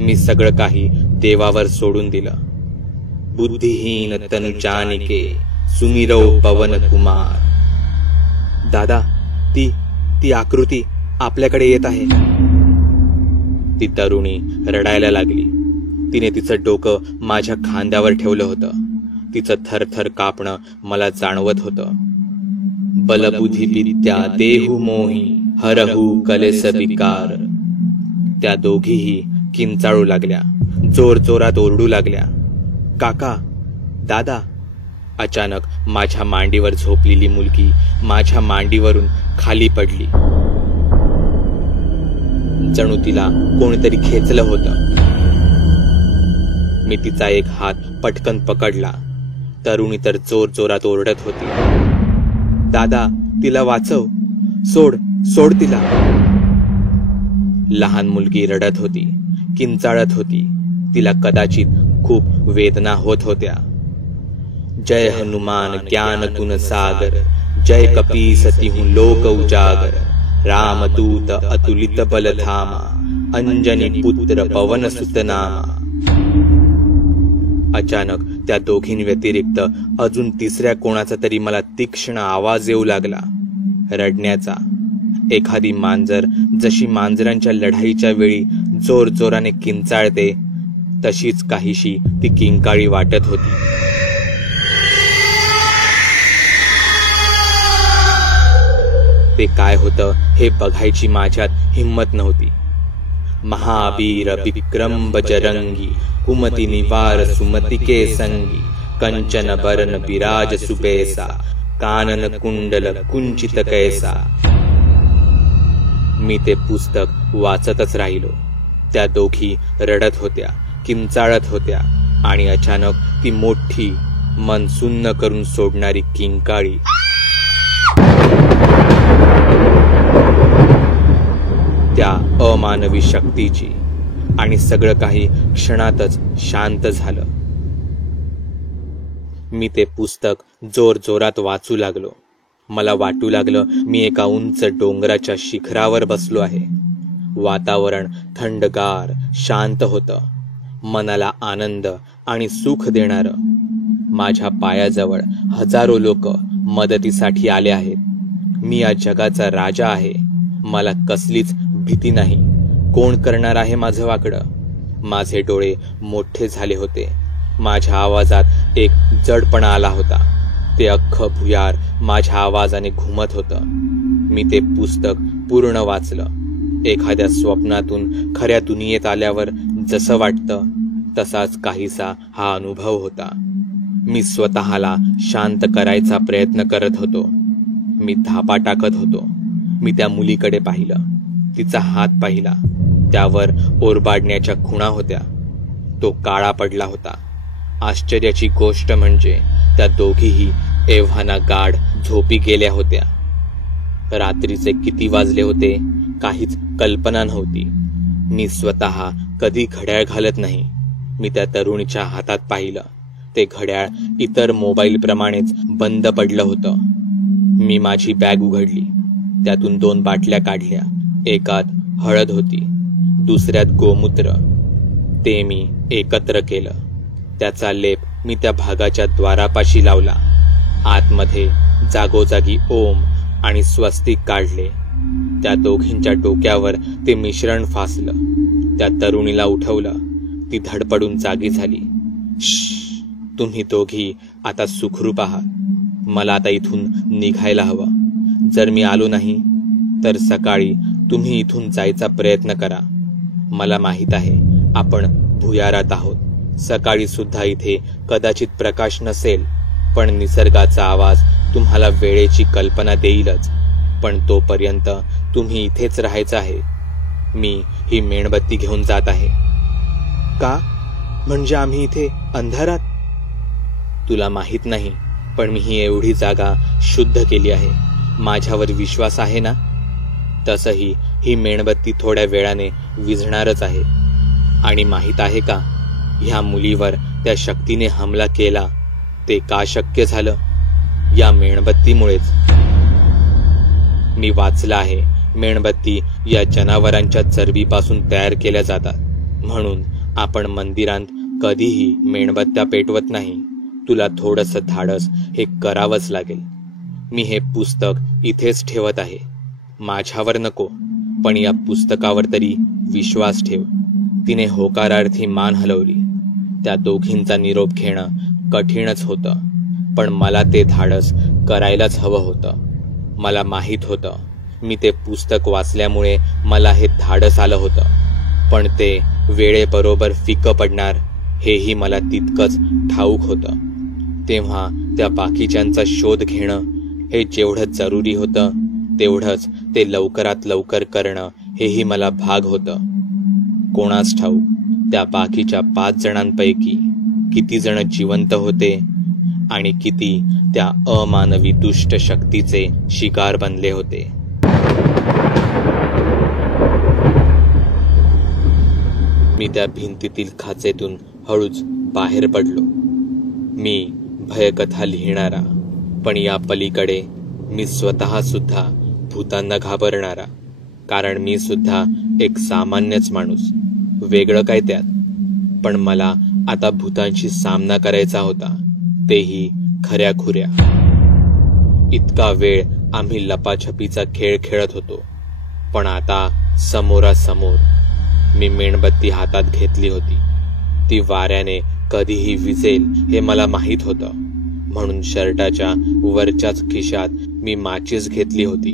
मी सगळं काही देवावर सोडून दिलं. बुद्धिहीन तनु जानिके सुमिरौ पवन कुमार. दादा, ती आकृती आपल्याकडे येत आहे. ती तरुणी रडायला लागली. तिने तिचं डोकं माझ्या खांद्यावर ठेवलं होतं. तिचं थरथर कापणं मला जाणवत होतं. बलबुद्धी विद्या देहु मोही हरहु कलेस विकार. त्या दोघीही किंचाळू लागल्या, जोर जोरात ओरडू लागल्या, काका, दादा. अचानक माझ्या मांडीवर झोपलेली मुलगी माझ्या मांडीवरून खाली पडली. जणू तिला कोणीतरी खेचलं होतं. मी तिचा एक हात पटकन पकडला. तरुणी तर जोर जोरात ओरडत होती, दादा, तिला वाचव, सोड तिला. लहान मुलगी रडत होती, किंचाळत होती. तिला कदाचित खूप वेदना होत होत्या. जय हनुमान ज्ञान गुण सागर, जय कपीस तिहु लोक उजागर. रामदूत अतुलित बल धामा, अंजनी पुत्र पवन सुत नामा. अचानक त्या दोघींव्यतिरिक्त अजून तिसऱ्या कोणाचा तरी मला तीक्ष्ण आवाज येऊ लागला, रडण्याचा. एखादी मांजर जशी मांजरांच्या लढाईच्या वेळी जोर जोराने किंचाळते, तशीच काहीशी ती किंकाळी वाटत होती. ते काय होतं हे बघायची माझ्यात हिम्मत नव्हती. महावीर विक्रम बजरंगी, कुमति निवार सुमति के संगी. कंचन बरन विराज सुबेसा, कानन कुंडल कुंचित कैसा. मी ते पुस्तक वाचतच राहिलो. त्या दोघी रडत होत्या, किंचाळत होत्या आणि अचानक ती मोठी, मन सुन्न करून सोडणारी किंकाळी. त्या अमानवी शक्तीची. आणि सगळं काही क्षणातच शांत झालं. मी ते पुस्तक जोर जोरात वाचू लागलो. मला वाटू लागलं मी एका उंच डोंगराच्या शिखरावर बसलो आहे. वातावरण थंडगार, शांत होतं. मनाला आनंद आणि सुख देणारं. माझ्या पायाजवळ हजारो लोक मदतीसाठी आले आहेत. मी या जगाचा राजा आहे. मला कसलीच भीती नाही. कोण करणार आहे माझं वाकडं? माझे डोळे मोठे झाले होते. माझ्या आवाजात एक जडपणा आला होता. ते अख्खं भुयार माझ्या आवाजाने घुमत होतं. मी ते पुस्तक पूर्ण वाचलं. एखाद्या स्वप्नातून खऱ्या दुनियेत आल्यावर जसं वाटतं तसाच काहीसा हा अनुभव होता. मी स्वतःला शांत करायचा प्रयत्न करत होतो. मी धापा टाकत होतो. मी त्या मुलीकडे पाहिलं. तिचा हात पाहिला. त्यावर ओरबाडण्याच्या खुणा होत्या. तो काळा पडला होता. आश्चर्याची गोष्ट म्हणजे त्या दोघीही एव्हाना गाढ झोपी गेल्या होत्या. रात्रीचे किती वाजले होते काहीच कल्पना नव्हती. मी स्वतः कधी घड्याळ घालत नाही. मी त्या तरुणीच्या हातात पाहिलं. ते घड्याळ इतर मोबाईल प्रमाणेच बंद पडलं होतं. मी माझी बॅग उघडली. त्यातून 2 बाटल्या काढल्या. एकात हळद होती, दुसऱ्यात गोमूत्र. ते मी एकत्र केलं. त्याचा लेप मी त्या भागाच्या द्वारापाशी लावला. आतमध्ये जागोजागी ओम आणि स्वस्तिक काढले. त्या दोघींच्या डोक्यावर ते मिश्रण फासलं. त्या तरुणीला उठवलं. ती धडपडून जागी झाली. तुम्ही दोघी आता सुखरूप आहात. मला आता इथून निघायला हवं. जर मी आलो नाही तर सकाळी तुम्ही इथून जायचा प्रयत्न करा. मला माहित आहे आपण भुयारात आहोत. सकाळी सुद्धा इथे कदाचित प्रकाश नसेल, पण निसर्गाचा आवाज तुम्हाला वेळेची कल्पना देईलच. पण तोपर्यंत तुम्ही इथेच राहायचं आहे. मी ही मेणबत्ती घेऊन जात आहे. का? म्हणजे आम्ही इथे अंधारात? तुला माहित नाही पण मी ही एवढी जागा शुद्ध केली आहे. माझ्यावर विश्वास आहे ना? तसंही ही मेणबत्ती थोड्या वेळाने विझणारच आहे. आणि माहीत आहे का, ह्या मुलीवर त्या शक्तीने हमला केला ते का शक्य झालं? या मेणबत्तीमुळेच. मी वाचलं आहे, मेणबत्ती या जनावरांच्या चरबीपासून तयार केल्या जातात. म्हणून आपण मंदिरात कधीही मेणबत्त्या पेटवत नाही. तुला थोडंसं धाडस हे करावंच लागेल. मी हे पुस्तक इथेच ठेवत आहे. माझ्यावर नको, पण या पुस्तकावर तरी विश्वास ठेव. तिने होकारार्थी मान हलवली. त्या दोघींचा निरोप घेणं कठीणच होतं, पण मला ते धाडस करायलाच हवं होतं. मला माहीत होतं, मी ते पुस्तक वाचल्यामुळे मला हे धाडस आलं होतं, पण ते वेळेबरोबर फिकं पडणार हेही मला तितकंच ठाऊक होतं. तेव्हा त्या बाकीच्यांचा शोध घेणं हे जेवढं जरुरी होतं, तेवढंच ते लवकरात लवकर करणं हेही मला भाग होतं. कोणास ठाऊक त्या बाकीच्या 5 जणांपैकी किती जण जिवंत होते आणि किती त्या अमानवी दुष्ट शक्तीचे शिकार बनले होते. मी त्या भिंतीतील खाचेतून हळूच बाहेर पडलो. मी भयकथा लिहिणारा, पण या पलीकडे मी स्वतः सुद्धा भूतांना घाबरणारा. कारण मी सुद्धा एक सामान्यच माणूस. वेगळं काय त्यात? पण मला आता भूतांशी सामना करायचा होता, तेही खऱ्याखुऱ्या. इतका वेळ आम्ही लपाछपीचा खेळ खेळत होतो, पण आता समोरासमोर. मी मेणबत्ती हातात घेतली होती. ती वाऱ्याने कधीही विझेल हे मला माहीत होतं, म्हणून शर्टाच्या वरच्याच खिशात मी माचीस घेतली होती.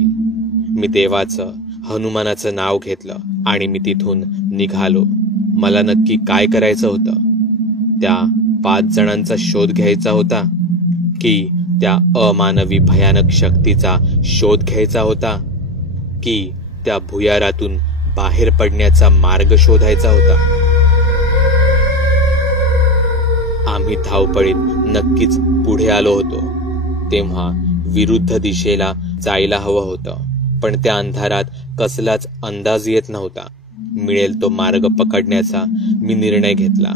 मी देवाचं, हनुमानाचं नाव घेतलं आणि मी तिथून निघालो. मला नक्की काय करायचं होतं? त्या 5 जणांचा शोध घ्यायचा होता, की त्या अमानवी भयानक शक्तीचा शोध घ्यायचा होता, की त्या भुयारातून बाहेर पडण्याचा मार्ग शोधायचा होता? आम्ही धावपळीत नक्कीच पुढे आलो होतो. तेव्हा विरुद्ध दिशेला जायला हवं होतं, पण त्या अंधारात कसलाच अंदाज येत नव्हता. मिळेल तो मार्ग पकडण्याचा मी निर्णय घेतला.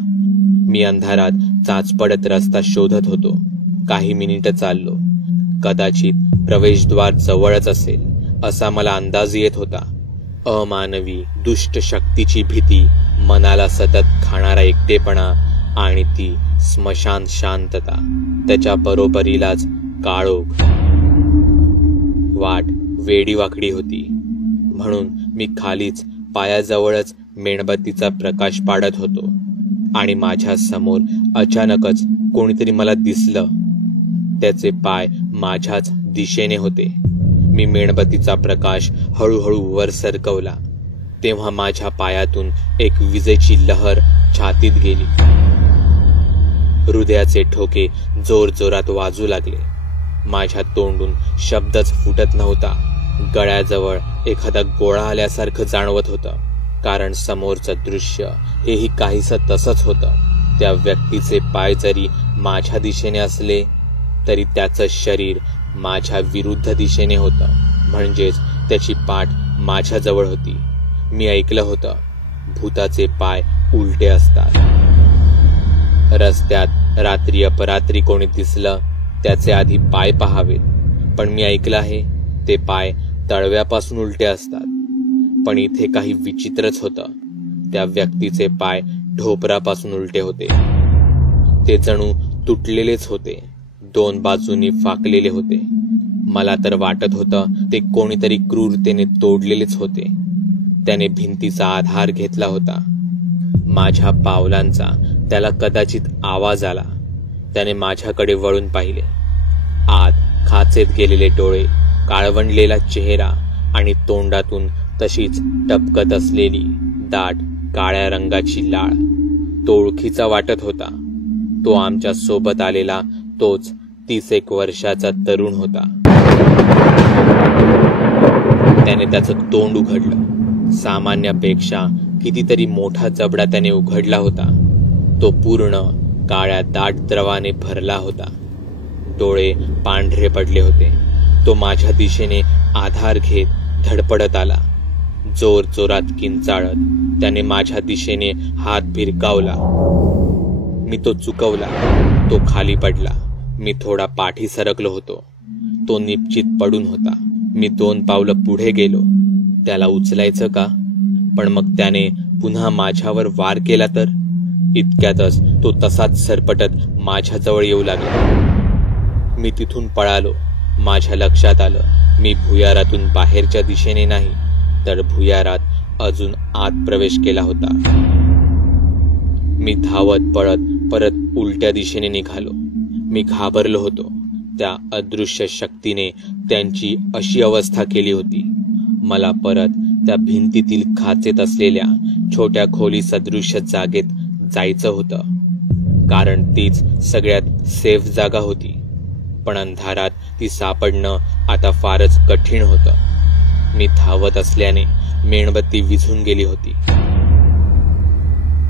मी अंधारात चाचपडत रस्ता शोधत होतो. काही मिनिटं चाललो. कदाचित प्रवेशद्वार जवळच असेल असा मला अंदाज येत होता. अमानवी दुष्ट शक्तीची भीती, मनाला सतत खाणारा एकटेपणा आणि ती स्मशान शांतता, त्याच्या बरोबरीलाच काळोख. वाट वेडीवाकडी होती, म्हणून मी खालीच पायाजवळच मेणबत्तीचा प्रकाश पाडत होतो आणि माझ्या समोर अचानकच कोणीतरी मला दिसलं. त्याचे पाय माझ्याच दिशेने होते. मी मेणबत्तीचा प्रकाश हळूहळू वर सरकवला, तेव्हा माझ्या पायातून एक विजेची लहर छातीत गेली. हृदयाचे ठोके जोरजोरात वाजू लागले. माझ्या तोंडून शब्दच फुटत नव्हता. गळ्याजवळ एखादा गोळा आल्यासारखं जाणवत होतं, कारण समोरचं दृश्य हेही काहीसं तसंच होतं. त्या व्यक्तीचे पाय जरी माझ्या दिशेने असले तरी त्याचं शरीर माझ्या विरुद्ध दिशेने होतं, म्हणजेच त्याची पाठ माझ्याजवळ होती. मी ऐकलं होतं, भूताचे पाय उलटे असतात. रस्त्यात रात्री अपरात्री कोणी दिसलं त्याचे आधी पाय पहावेत, पण मी ऐकलं आहे ते पाय तळव्यापासून उलटे असतात. पण इथे काही विचित्रच होतं. त्या व्यक्तीचे पाय ढोपरापासून उलटे होते. ते जणू तुटलेलेच होते, 2 बाजूंनी फाकलेले होते. मला तर वाटत होतं ते कोणीतरी क्रूरतेने तोडलेलेच होते. त्याने भिंतीचा आधार घेतला होता. माझ्या पावलांचा त्याला कदाचित आवाज आला. त्याने माझ्याकडे वळून पाहिले. आत खाचेत गेलेले डोळे, काळवंडलेला चेहरा आणि तोंडातून तशीच टपकत असलेली दाट काळ्या रंगाची लाळ. तो ओळखीचा वाटत होता. तो आमच्या सोबत आलेला तोच 31 वर्षाचा तरुण होता. त्याने त्याचं तोंड उघडलं. सामान्यापेक्षा कितीतरी मोठा जबडा त्याने उघडला होता. तो पूर्ण काळ्या दाट द्रवाने भरला होता. डोळे पांढरे पडले होते. तो माझ्या दिशेने आधार घेत धडपडत आला. जोर जोरात किंचाळत त्याने माझ्या दिशेने हात भिरकावला. मी तो चुकवला. तो खाली पडला. मी थोडा पाठी सरकलो होतो. तो निश्चित पडून होता. मी 2 पावलं पुढे गेलो. त्याला उचलायचं का? पण मग त्याने पुन्हा माझ्यावर वार केला तर? इतक्यातच तो तसाच सरपटत माझ्याजवळ येऊ लागला. मी तिथून पळालो. माझ्या लक्षात आलं मी भुयारातून बाहेरच्या दिशेने नाही तर भुयारात अजून आत प्रवेश केला होता. मी धावत पळत परत उलट्या दिशेने निघालो. मी घाबरलो होतो. त्या अदृश्य शक्तीने त्यांची अशी अवस्था केली होती. मला परत त्या भिंतीतील खाचेत असलेल्या छोट्या खोली सदृश्य जागेत जायचं होतं, कारण तीच सगळ्यात सेफ जागा होती. पण अंधारात ती सापडणं आता फारच कठीण होतं. मी धावत असल्याने मेणबत्ती विझून गेली होती.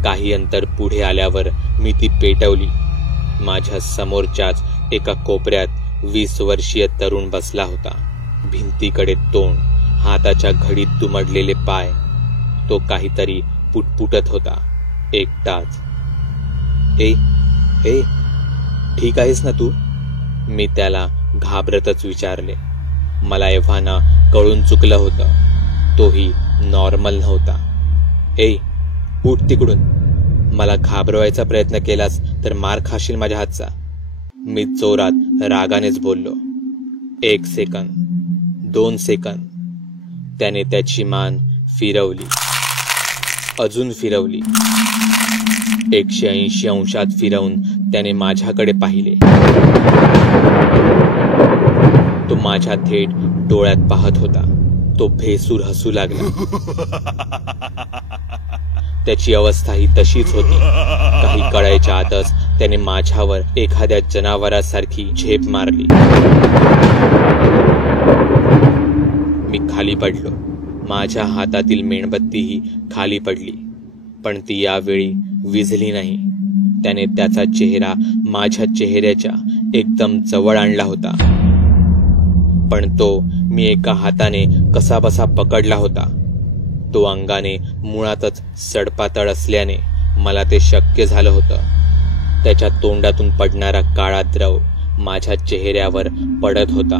काही अंतर पुढे आल्यावर मी ती पेटवली. माझ्या समोरच्याच एका कोपऱ्यात 20 वर्षीय तरुण बसला होता. भिंतीकडे तोंड, हाताच्या घडीत दुमडलेले पाय. तो काहीतरी पुटपुटत होता. एकटाच. ए ए ठीक आहेस ना तू? मी त्याला घाबरतच विचारले. मला एव्हाना कळून चुकलं होतं. तोही नॉर्मल नव्हता. ए उठ तिकडून. मला घाबरवायचा प्रयत्न केलास तर मार खाशील माझ्या हातचा. मी जोरात रागानेच बोललो. 1 सेकंद, 2 सेकंद. त्याने त्याची मान फिरवली, अजून फिरवली. 180 अंशात फिरवून त्याने माझ्याकडे पाहिले. तो माझ्या थेट डोळ्यात पाहत होता. तो भेसूर हसू लागला. त्याची अवस्था ही तशीच होती. काही कळायच्या आतच त्याने माझ्यावर एखाद्या जनावरासारखी झेप मारली. मी खाली पडलो. माझ्या हातातील मेणबत्तीही खाली पडली. पण ती यावेळी विझली नाही. त्याने त्याचा चेहरा माझ्या चेहऱ्याच्या एकदम जवळ आणला होता. पण तो मी एका हाताने कसाबसा पकडला होता. तो अंगाने मुळातच सडपातळ असल्याने मला ते शक्य झालं होतं. त्याच्या तोंडातून पडणारा काळा द्रव माझ्या चेहऱ्यावर पडत होता.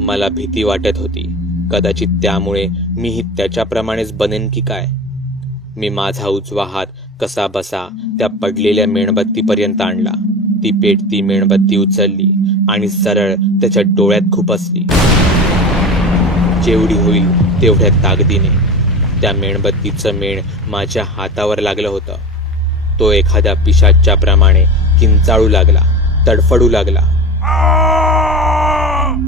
मला भीती वाटत होती. कदाचित त्यामुळे मीही त्याच्याप्रमाणेच बनेन की काय. मी माझा उजवा हात कसाबसा त्या पडलेल्या मेणबत्तीपर्यंत आणला. ती पेटती मेणबत्ती उचलली आणि सरळ त्याच्या डोळ्यात खुपसली. जेवढी होईल तेवढ्या ताकदीने. त्या मेणबत्तीचं मेण माझ्या हातावर लागलं होतं. तो एखाद्या पिशाच्या प्रमाणे किंचाळू लागला, तडफडू लागला.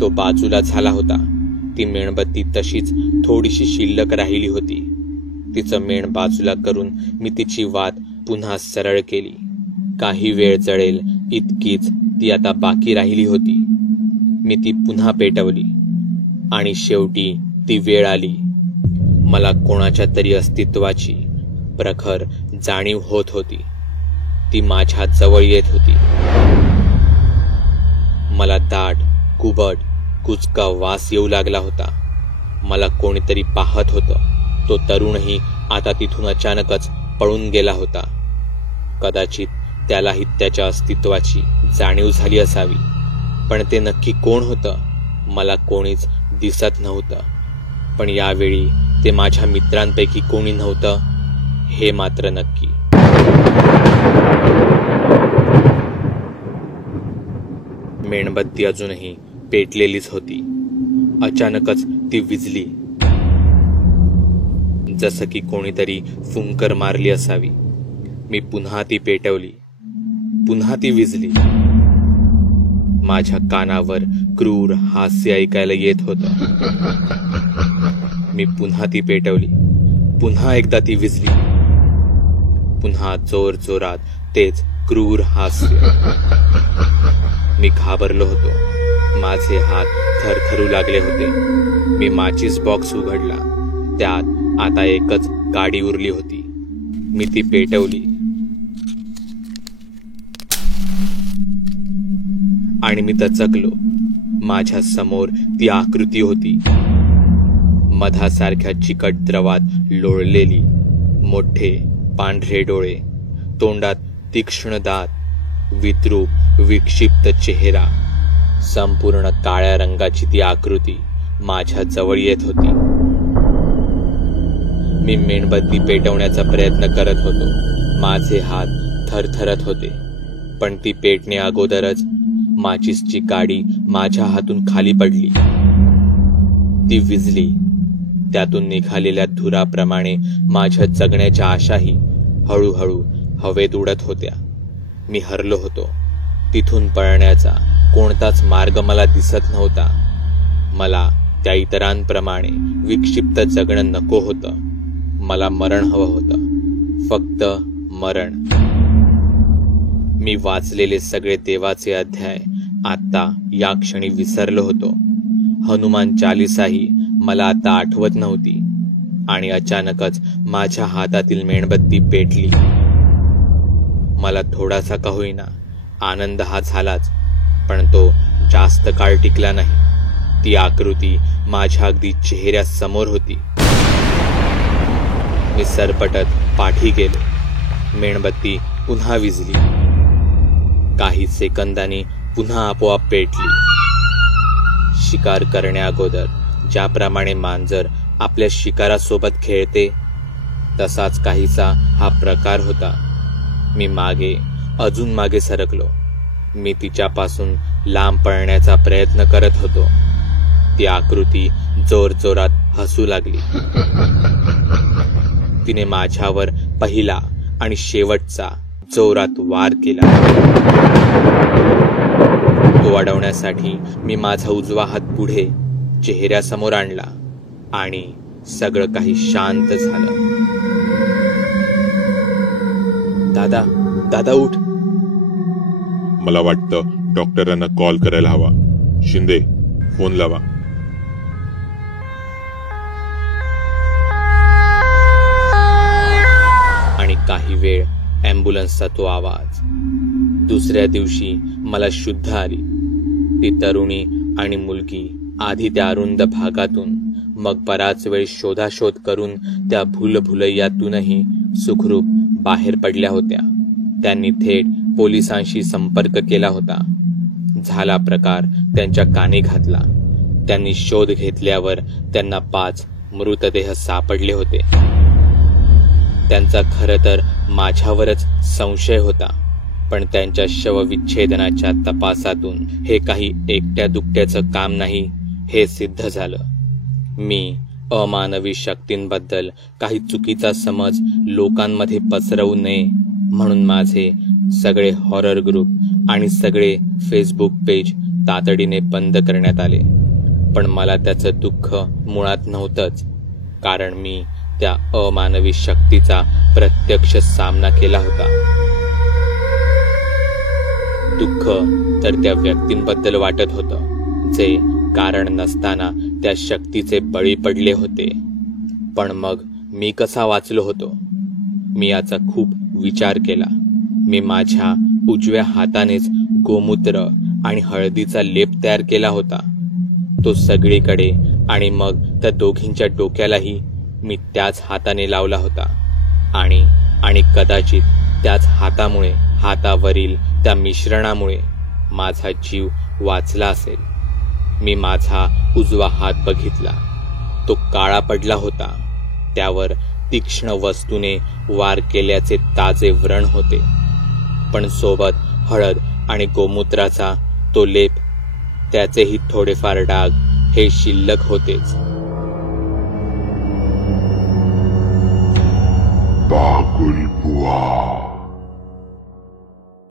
तो बाजूला झाला होता. ती मेणबत्ती तशीच थोडीशी शिल्लक राहिली होती. तिचं मेण बाजूला करून मी तिची वात पुन्हा सरळ केली. काही वेळ जळेल इतकीच ती आता बाकी राहिली होती. मी ती पुन्हा पेटवली आणि शेवटी ती वेळ आली. मला कोणाच्या तरी अस्तित्वाची प्रखर जाणीव होत होती. ती माझ्या जवळ येत होती. मला दाट, कुबट, कुचका वास येऊ लागला होता. मला कोणीतरी पाहत होतं. तो तरुणही आता तिथून अचानकच पळून गेला होता. कदाचित त्यालाही त्याच्या अस्तित्वाची जाणीव झाली असावी. पण ते नक्की कोण होतं? मला कोणीच दिसत नव्हतं. पण यावेळी ते माझ्या मित्रांपैकी कोणी नव्हतं हे मात्र नक्की. मेणबत्ती अजूनही पेटलेलीच होती. अचानकच ती विझली, जसं की कोणीतरी फुंकर मारली असावी. मी पुन्हा ती पेटवली. पुन्हा ती विझली. माझ्या कानावर क्रूर हास्य ऐकायला येत होतं. मी पुन्हा ती पेटवली. पुन्हा एकदा ती विझली. पुन्हा जोर जोरात तेच क्रूर हास्य. मी घाबरलो होतो. माझे हात थरथरू लागले होते. मी माचीस बॉक्स उघडला. त्यात आता एकच काडी उरली होती. मी ती पेटवली. आणि मी दचकलो. माझ्या समोर ती आकृती होती, मधासारख्या चिकट द्रवात लोळलेली, मोठे पांढरे डोळे, तोंडात तीक्ष्ण दात, विद्रूप विक्षिप्त चेहरा. संपूर्ण काळ्या रंगाची ती आकृती माझ्या जवळ येत होती. मी मेणबत्ती पेटवण्याचा प्रयत्न करत होतो. माझे हात थरथरत होते, पण ती पेटणे अगोदरच माचीसची काडी माझ्या हातून खाली पडली. ती विझली. त्यातून निघालेल्या धुराप्रमाणे माझ्या जगण्याच्या आशाही हळूहळू हवेत उडत होत्या. मी हरलो होतो. तिथून पळण्याचा कोणताच मार्ग मला दिसत नव्हता. मला त्या इतरांप्रमाणे विक्षिप्त जगणं नको होतं. मला मरण हवं होतं, फक्त मरण. मी वाचलेले सगळे देवाचे अध्याय आता या क्षणी विसरलो होतो. हनुमान चालीसाही मला आता आठवत नव्हती. आणि अचानकच माझ्या हातातील मेणबत्ती पेटली. मला थोडासा का होईना आनंद हा झालाच, पण तो जास्त काळ टिकला नाही. ती आकृती माझ्या अगदी चेहऱ्यासमोर होती. मी सरपटत पाठी गेलो. मेणबत्ती पुन्हा विझली. काही सेकंदांनी पुन्हा आपोआप पेटली. शिकार करण्याअगोदर ज्याप्रमाणे मांजर आपल्या शिकारासोबत खेळते, तसाच काहीसा हा प्रकार होता. मी मागे, अजून मागे सरकलो. मी तिच्यापासून लांब पळण्याचा प्रयत्न करत होतो. ती आकृती जोरजोरात हसू लागली. तिने माझ्यावर पहिला आणि शेवटचा जोरात वार केला. तो अडवण्यासाठी मी माझा उजवा हात पुढे चेहऱ्यासमोर आणला आणि सगळं काही शांत झालं. दादा, दादा उठ. मला वाटतं डॉक्टरांना कॉल करायला हवा. शिंदे, फोन लावा. आणि काही वेळ ॲम्ब्युलन्सचा तो आवाज. दुसऱ्या दिवशी मला शुद्ध आली. ती तरुणी आणि मुलगी आधी त्या अरुंद भागातून, मग बराच वेळ शोधाशोध करून त्या भूलभुलैयातूनही सुखरूप बाहेर पडल्या होत्या. त्यांनी थेट पोलिसांशी संपर्क केला होता. झाला प्रकार त्यांच्या कानी घातला. त्यांनी शोध घेतल्यावर त्यांना 5 मृतदेह सापडले होते. त्यांचा खरं तर माझ्यावरच संशय होता, पण त्यांच्या शवविच्छेदनाच्या तपासातून हे काही एकट्या दुकट्याचं काम नाही हे सिद्ध झालं. मी अमानवी शक्तींबद्दल काही चुकीचा समज लोकांमध्ये पसरवू नये म्हणून माझे सगळे हॉरर ग्रुप आणि सगळे फेसबुक पेज तातडीने बंद करण्यात आले. पण मला त्याचं दुःख मुळात नव्हतंच, कारण मी त्या अमानवी शक्तीचा प्रत्यक्ष सामना केला होता. दुःख तर त्या व्यक्तींबद्दल वाटत होतं जे कारण नसताना त्या शक्तीचे बळी पडले होते. पण मग मी कसा वाचलो होतो? मी याचा खूप विचार केला. मी माझ्या उजव्या हातानेच गोमूत्र आणि हळदीचा लेप तयार केला होता. तो सगळीकडे आणि मग त्या दोघींच्या डोक्यालाही मी त्याच हाताने लावला होता. आणि कदाचित त्याच हातामुळे, हातावरील त्या मिश्रणामुळे माझा जीव वाचला असेल. मी माझा उजवा हात बघितला. तो काळा पडला होता. त्यावर तीक्ष्ण वस्तूने वार केल्याचे ताजे व्रण होते. पण सोबत हळद आणि गोमूत्राचा तो लेप, त्याचेही थोडेफार डाग हे शिल्लक होतेच. बाकुल बुवा.